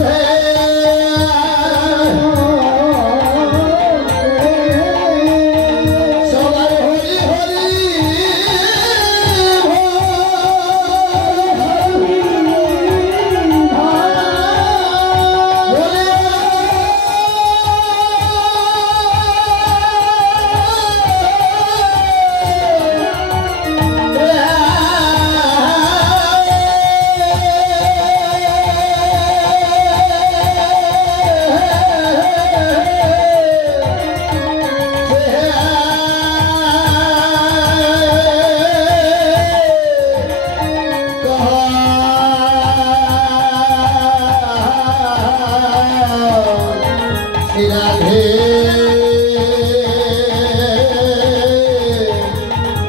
Hey Radhe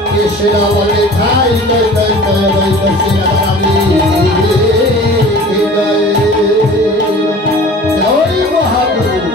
Krishna বলে খাই নয় নয় নয় নয় কৃষ্ণ রাধে জয় মহাপ্রভু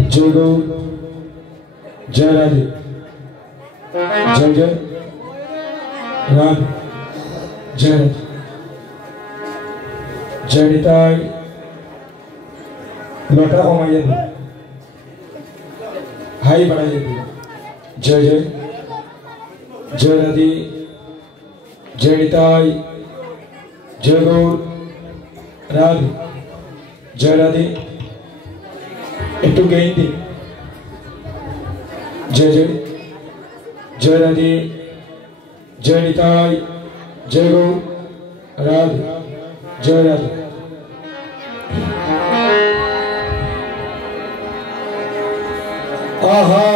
जय गौ जय राधे जय जय राधे जय राधे जय निताई लौटा कमाइए दो हाई बढ़ाइए दो जय जय जय राधे जय निताई जय गौर राधे जय राधे एक गई थी जय जय जय राधे जय निताई जय गौर राधे जय राधे आहा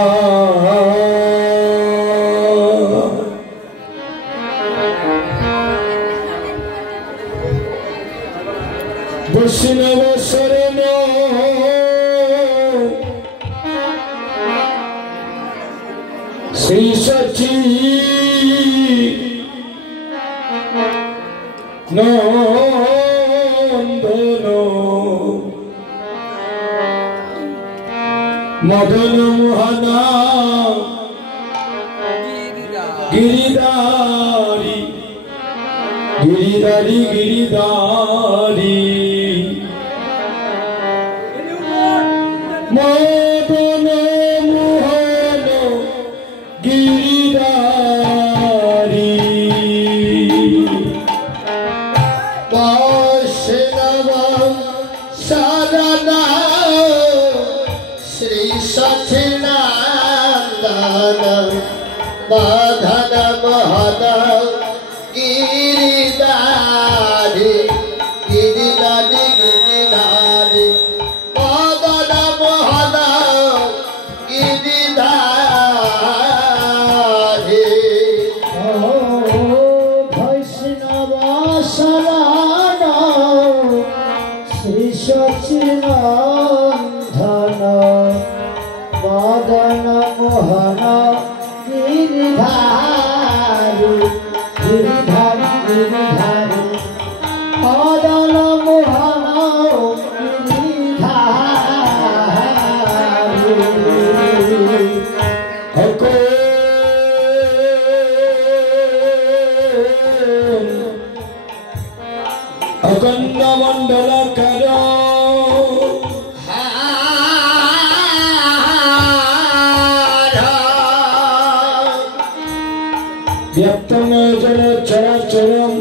वैष्णव शरण श्री सची नंदनो मदन मोहना गिरिधारी गिरिधारी गिरिधारी मदन मोहन गिरिधारी वैष्णव शरण श्री सचिदानंद मदन मोहन गिरिधारी गिरिधारी गिरिधारी मदन मोहन गिरिधारी वैष्णव शरण श्री सचिदानंद मदन मोहन गिरिधारी गिरिधारी गिरिधारी मदन मोहन गिरिधारी अखंड मंडल करो व्यक्तम जन चराचरम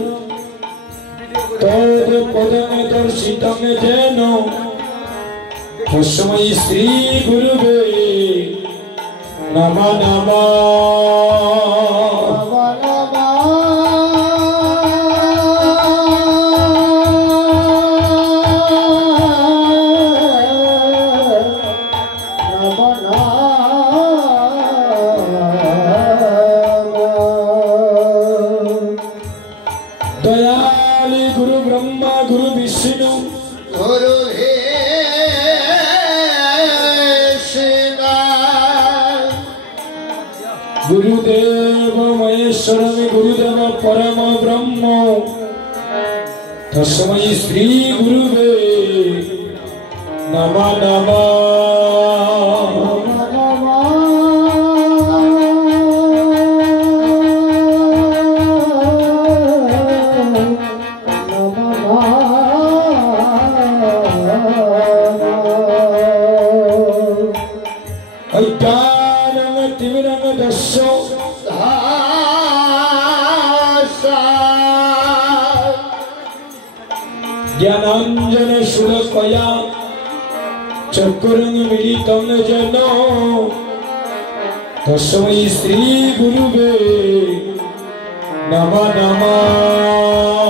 तद पदम दर्शितम जेन तस्मै श्री गुरुवे नमः नमः दयाली गुरु ब्रह्मा गुरु विष्णु गुरु गुरुदेव महेश्वर गुरुदेव परम ब्रह्म तस्मै श्री गुरुवे नमः नमः ज्ञानांजन शुलकया चक्रं मिलितं जेन तस्मै श्री गुरुवे नमः नमः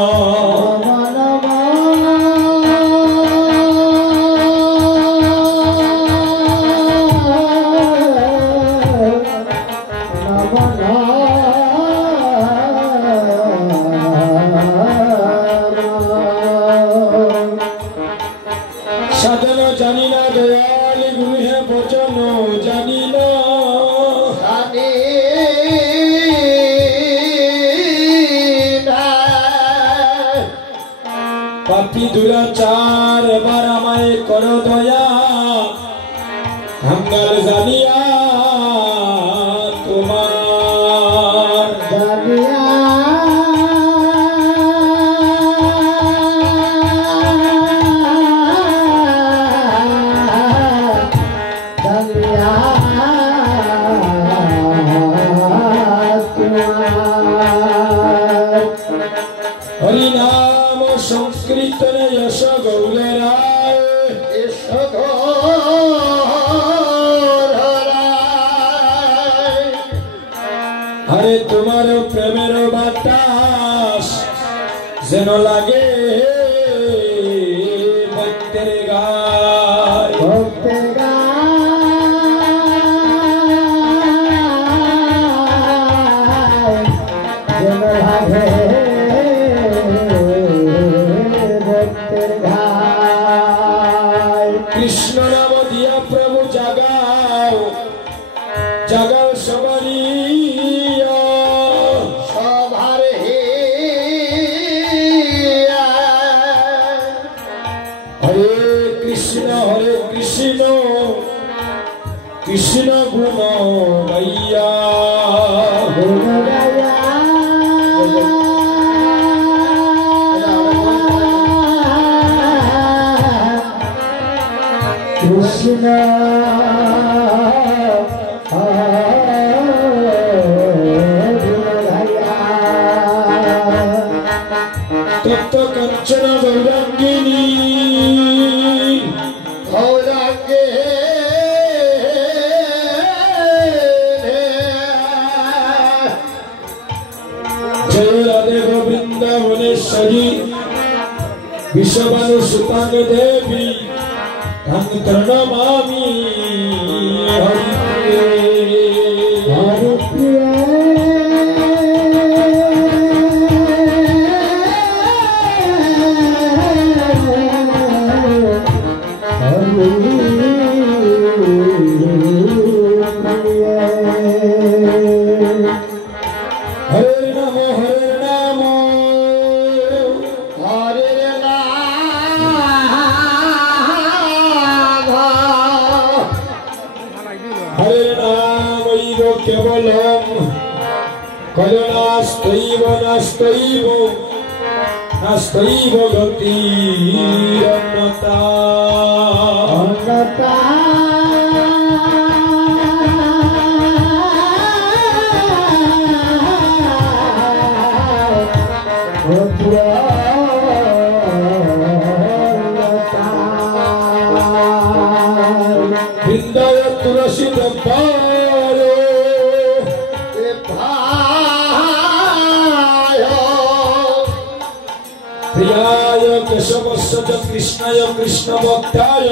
साधन जानी ना दयाल गुरु है वचन जानी ना पापी दुराचार बार माए करो दया कंगाल जानिया तुम्हार जानिया जानिया तुम्हार हरि नाम संकीर्तन यश गौलराय यश गौलराय हरे तुम्हार प्रेमेर बातास जेन लागे भक्तेर गाय भक्तेर गाय जेन लागे भक्तेर गाय कृष्ण नाम दिया प्रभु जगाओ जगाओ सबारी सभार हरे कृष्ण कृष्ण गुण गैया गुण गाया कृष्ण गुण गाया तप्त कंचन गौरांगिनी गौरांगे जय राधे गोविंदवनेश्वरी विश्वभानु सुतांग देवी प्रणमामि हरिप्रिये हरिप्रिये हरे नाम हरे नाम हरे हरे नाम केवलम कलनास्तैव नास्तैव नास्तैव गतिरन्यता अन्नता वृंदाय तुलसी दंपारो प्रियाय केशवस्य च कृष्णाय कृष्ण भक्ताय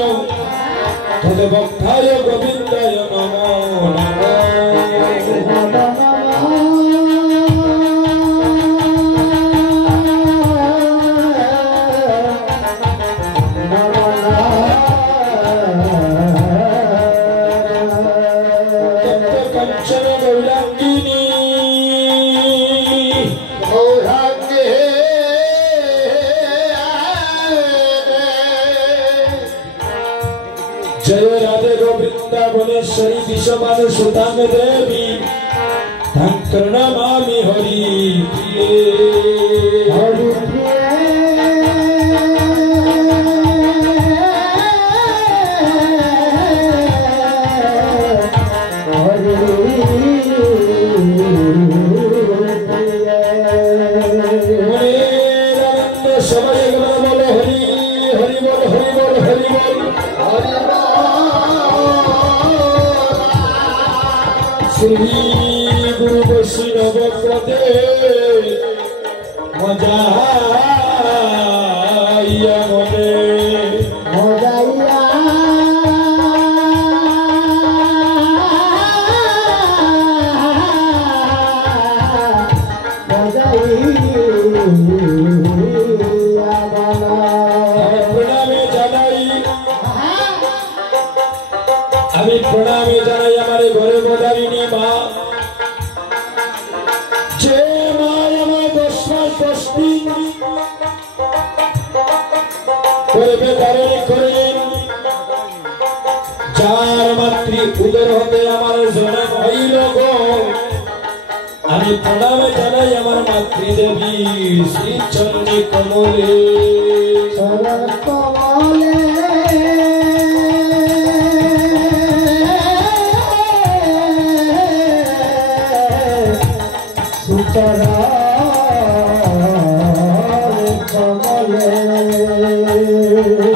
तद भक्ताय गोविंदाय नमो नमः कंचन गौरांगिनी गौरांगे जय राधे गोविंदवनेश्वरी विश्वभानु सुतांग देवी प्रणमामि हरिप्रिये सबाई एकबार बोलो हरि हरि बोल हरि बोल हरि बोल श्री गुरु वैष्णव पदे मजा मने मजाइया प्रणामे जानाई আমি প্রণামে জানাই আমার ঘরে বদারিনী মা যে মা আমার 10 মাস 10 দিন গর্ভে ধারণ করেন যার মাতৃ উদর হতে আমার জনম হইল গো আমি প্রণামে জানাই আমার মাতৃদেবী শ্রী চন্ডী কমলে চরণ কমলে সুচরণ কমলে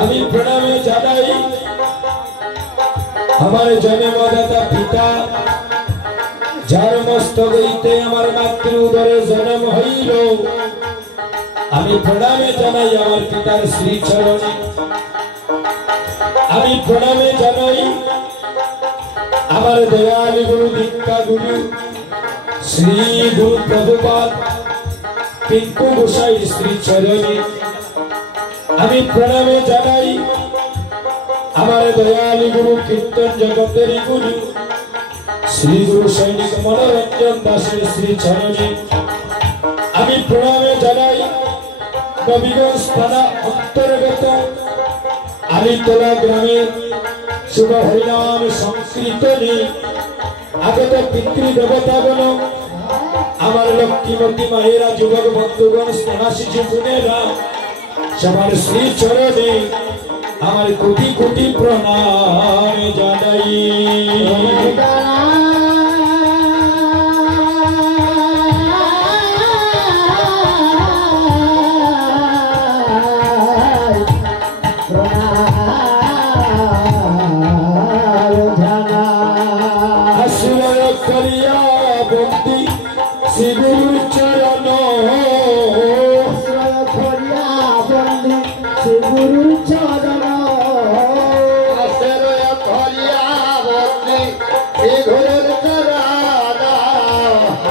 আমি প্রণামে জানাই আমার জন্মদাতা পিতা যার মস্তক হইতে আমার মাতৃ উদরে জন্ম হইল আমি প্রণামে জানাই আমার পিতার শ্রী চরণে আমি প্রণামে জানাই আমার দয়াল গুরু দীক্ষা গুরু শ্রী গুরু প্রভুপাদ পিঙ্কু গোসাই শ্রী চরণে আমি প্রণামে জানাই আমার দয়াল গুরু কীর্তন জগতের গুরু শ্রী গুরু সৈনিক মনোরঞ্জন দাসের শ্রী চরণে আমি প্রণামে জানাই নবীগঞ্জ থানা অন্তর্গত আলিতলা গ্রামে শুভ হরিনাম সংকীর্তনে আগত পিতৃ দেবতাগণ আমার লক্ষ্মীমতী মায়েরা যুবক বন্ধুগণ স্নেহা শিশু বোনেরা সবার শ্রী চরণে আমার কোটি কোটি প্রণাম জানাই আশ্রয় করিয়া বন্দি শ্রী গুরুর চরণ আশ্রয় করিয়া বন্দি শ্রী গুরুর চরণ আশ্রয় করিয়া বন্দি শ্রী গুরুর চরণ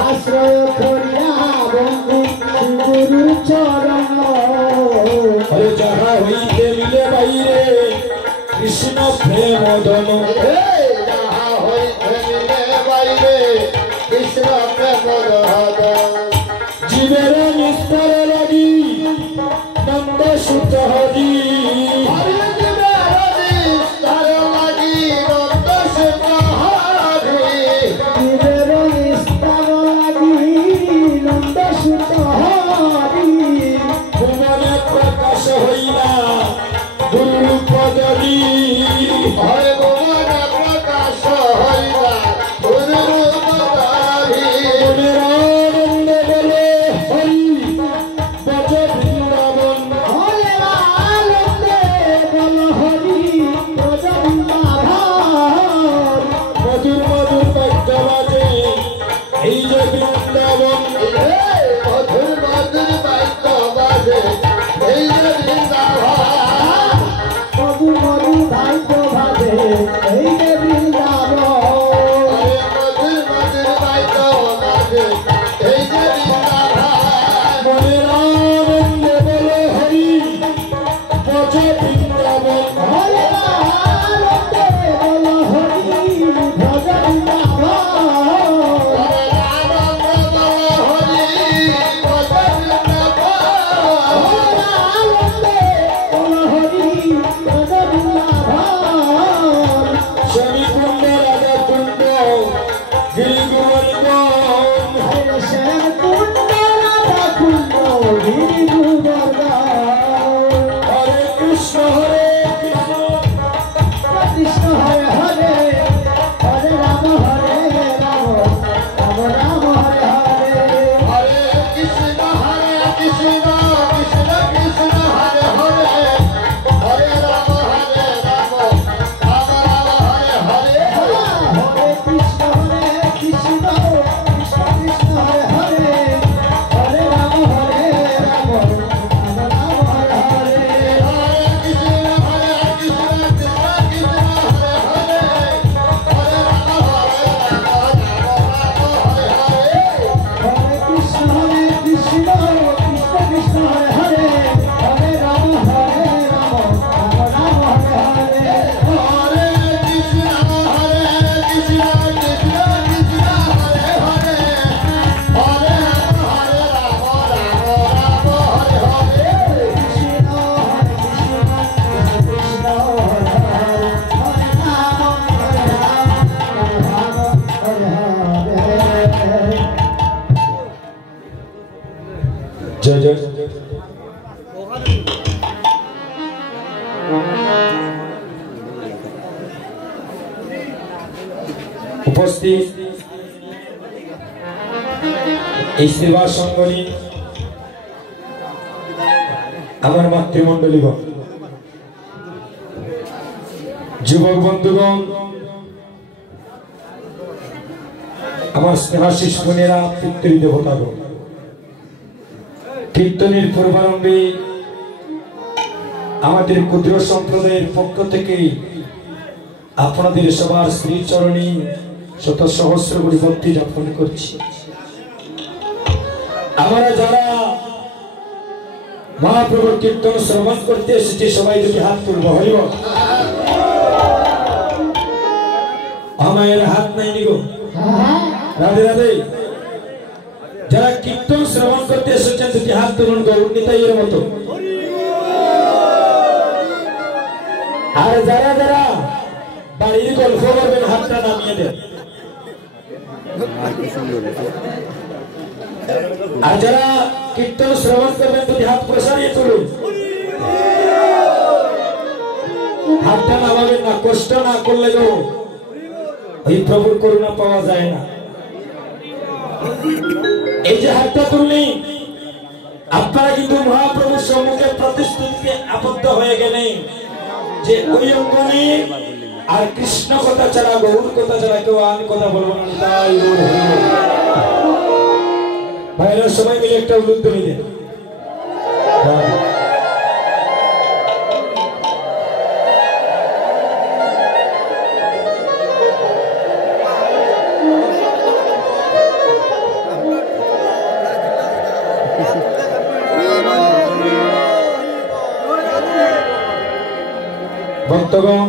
আশ্রয় করিয়া বন্দি শ্রী গুরুর চরণ হরে যাহা হইতে মিলে বাইরে কৃষ্ণ প্রেম ধন যাহা হইতে মিলে বাইরে কৃষ্ণ প্রেম জীবের নিস্তার লাগি নন্দ সুত হরি জীবের নিস্তার লাগি নন্দ সুত হরি ভুবনে প্রকাশ হইলা গুরু পদরি মনের আনন্দ বলে হরি উপস্থিত এই সেবা সংগঠনী আমার মাতৃমণ্ডলীগণ, যুবক বন্ধুগণ, আমার স্নেহাশিস বোনেরা, পিতৃদেবতাগণ, কীর্তনের পূর্বারম্ভে আমাদের ক্ষুদ্র সম্প্রদায়ের পক্ষ থেকে আপনাদের সবার শ্রীচরণে শত সহস্র কোটি ভক্তি জ্ঞাপন করছি। আমরা যারা মহাপ্রভুর কীর্তন শ্রবণ করতে এসেছি সবাই যদি হাত তুলব, হইব? আমার হাত নাই নিগো, রাধে রাধে। যারা কীর্তন শ্রবণ করতে এসেছেন দুটি হাত তুলুন গৌর নিতাইয়ের মতো। আর যারা যারা বাড়ির গল্প করবেন হাতটা নামিয়ে দেন। আর যারা কীর্তন শ্রবণ করবেন দুটি হাত প্রসারিয়ে তুলুন। হাতটা নামাবেন না, কষ্ট না করলে গো ওই প্রভুর করুণা পাওয়া যায় না। এই যে হাতটা তুললেন, আপনারা কিন্তু মহাপ্রভুর সম্মুখে প্রতিশ্রুতিতে আবদ্ধ হয়ে গেলেন যে ওই অঙ্গনে আর কৃষ্ণ কথা ছাড়া, গৌর কথা ছাড়া কেউ আমি কথা বলবো না। তাই ভাইরা সবাই মিলে একটা উলুধ্বনি দেন। ভক্তগণ,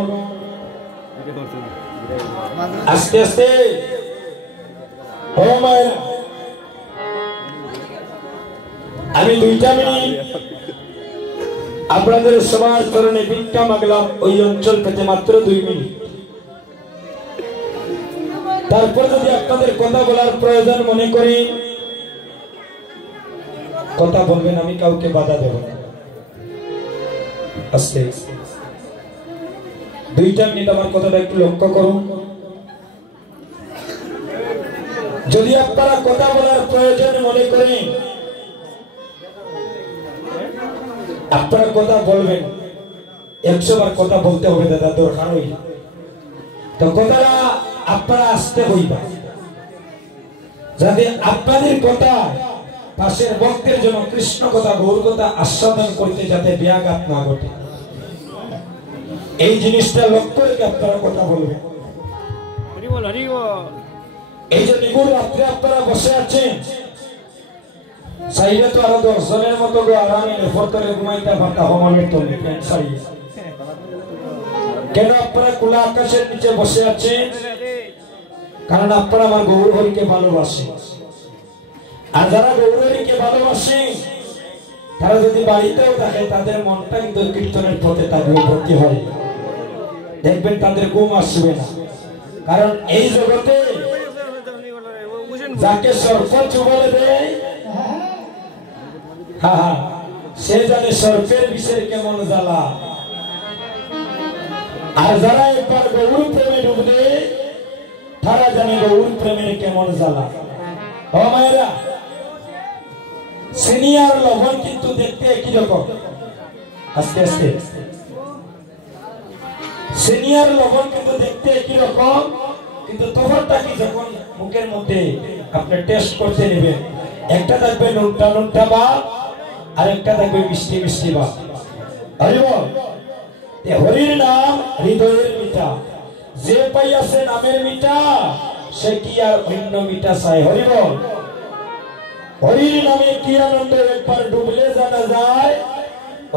আস্তে আস্তে আমি 2টা মিনিট আপনাদের সবার চরণে ভিক্ষা মাগলাম। ওই অঞ্চল থেকে মাত্র 2 মিনিট। তারপর যদি আপনাদের কথা বলার প্রয়োজন মনে করি কথা বলবেন, আমি কাউকে বাধা দেব না। আস্তে 2টা মিনিট আমার কথাটা একটু লক্ষ্য করুন। যদি আপনারা কথা বলার প্রয়োজন মনে করেন আপনারা কথা বলবেন, 100 বার কথা বলতে হবে দাদা, দরকার হইল তো কথাটা আপনারা আসতে হইবা, যাতে আপনাদের কথা পাশের ভক্তের জন্য কৃষ্ণ কথা, গৌর কথা আস্বাদন করতে যাতে ব্যাঘাত না ঘটে, এই জিনিসটা লক্ষ্য রেখে আপনারা কথা বলবেন। এই যে নিগুড় রাত্রে আপনারা বসে আছেন, চাইলে তো আরো 10 জনের মতো আরামে নেফর করে ঘুমাইতে পারতা হমলের তলে। কেন আপনারা খোলা আকাশের নিচে বসে আছেন? কারণ আপনারা আমার গৌর হরিকে ভালোবাসে। আর যারা গৌর হরিকে ভালোবাসে তারা যদি বাড়িতেও থাকে তাদের মনটা কিন্তু কীর্তনের পথে থাকবে, ভর্তি হয়। দেখবেন তাদের ঘুম আসবে না। কারণ এই জগতে যাকে সর্প চুবলে দেয় সে জানে সর্পের বিষের কেমন জ্বালা। আর যারা একবার গৌর প্রেমে ডুব দেয় তারা জানে গৌর প্রেমের কেমন জ্বালা। ও মায়েরা, সিনিয়র লবণ কিন্তু দেখতে একই রকম। আস্তে আস্তে সিনিয়র লবণ কিন্তু দেখতে একই রকম, কিন্তু তফাৎটা কি যখন মুখের মধ্যে আপনি টেস্ট করতে নেবেন, একটা থাকবে নুনটা নুনটা ভাব আর একটা থাকবে মিষ্টি মিষ্টি ভাব। হরির নাম হৃদয়ের মিঠা, যে পাইয়াছে নামের মিঠা সে কি আর অন্য মিঠা চায়। হরি বল। হরির নামে কি আনন্দ একবার ডুবলে জানা যায়,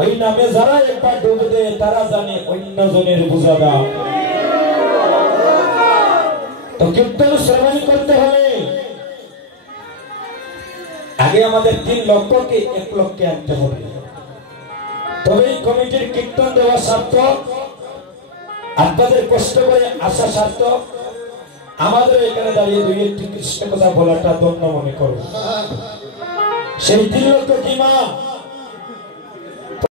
ওই নামে যারা একবার ডুব দেয় তারা জানে অন্য জনের বোঝা দাও। তো কীর্তন শ্রবণ করতে হলে আগে আমাদের 3 লক্ষকে 1 লক্ষে আনতে হবে, তবেই কমিটির কীর্তন দেওয়া সার্থক, আপনাদের কষ্ট করে আসা সার্থক, আমাদের এখানে দাঁড়িয়ে 2-1টি কৃষ্ণ কথা বলাটা ধন্য মনে করব। সেই 3 লক্ষ কি মা